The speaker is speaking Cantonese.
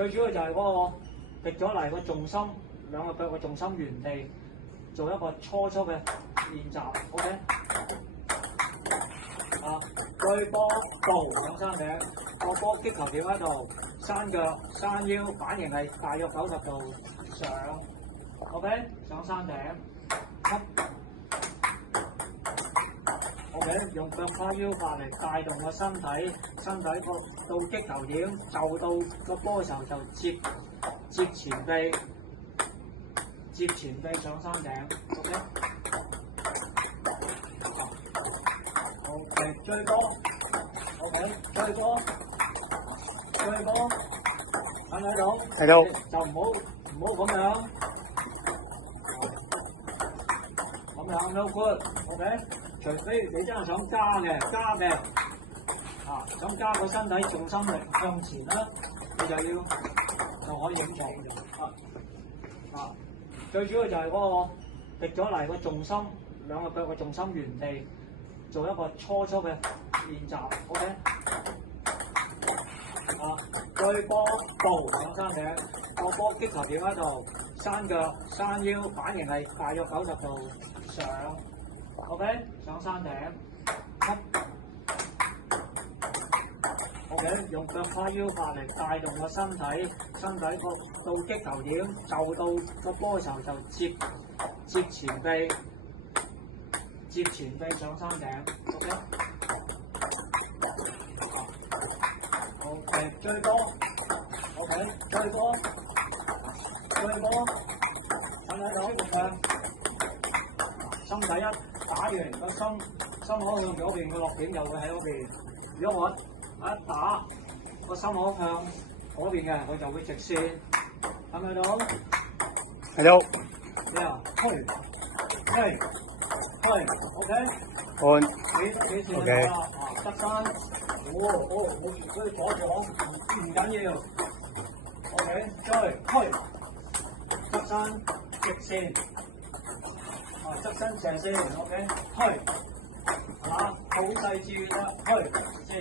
最主要就係嗰個滴咗嚟個重心，兩個腳嘅重心原地，做一個初嘅練習 ，OK？ 對波度上山頂，個波擊球點喺度，山腳、山腰反應係大約90度上 ，OK？ 上山頂，吸 ，OK？ 用腳跨腰法嚟帶動個身體個到擊球點，就到個波嘅時候就接前臂，上山頂 ，OK？ OK， 追波 ，OK， 追波，睇唔睇到？睇到。就唔好咁樣，no good，OK？ 除非你真係想加嘅，咁加個身體重心力向前啦，你就可以咁做。最主要就係嗰個滴咗嚟個重心，兩個腳嘅重心原地。做一個初嘅練習 ，OK？ 對波度上山頂，個波擊球點喺度，山腳、山腰反應係大約90度上 ，OK？ 上山頂，吸 ，OK？ 用腳跨腰法嚟帶動個身體個到擊球點，就到個波嘅時候就接前臂。上山頂 ，OK？ 追波 ，OK？ 追波，睇唔睇到？心底一打完個心口向左邊，個落點就會喺嗰邊。如果我一打個心口向嗰邊嘅，佢就會直線，睇唔睇到？睇到。咩啊？推 ，OK？ 按。幾次啦？側身，冇所以左唔緊要 ，OK？ 追，推，側身直線，側身斜線 ，OK？ 推，好細緻嘅，推直線。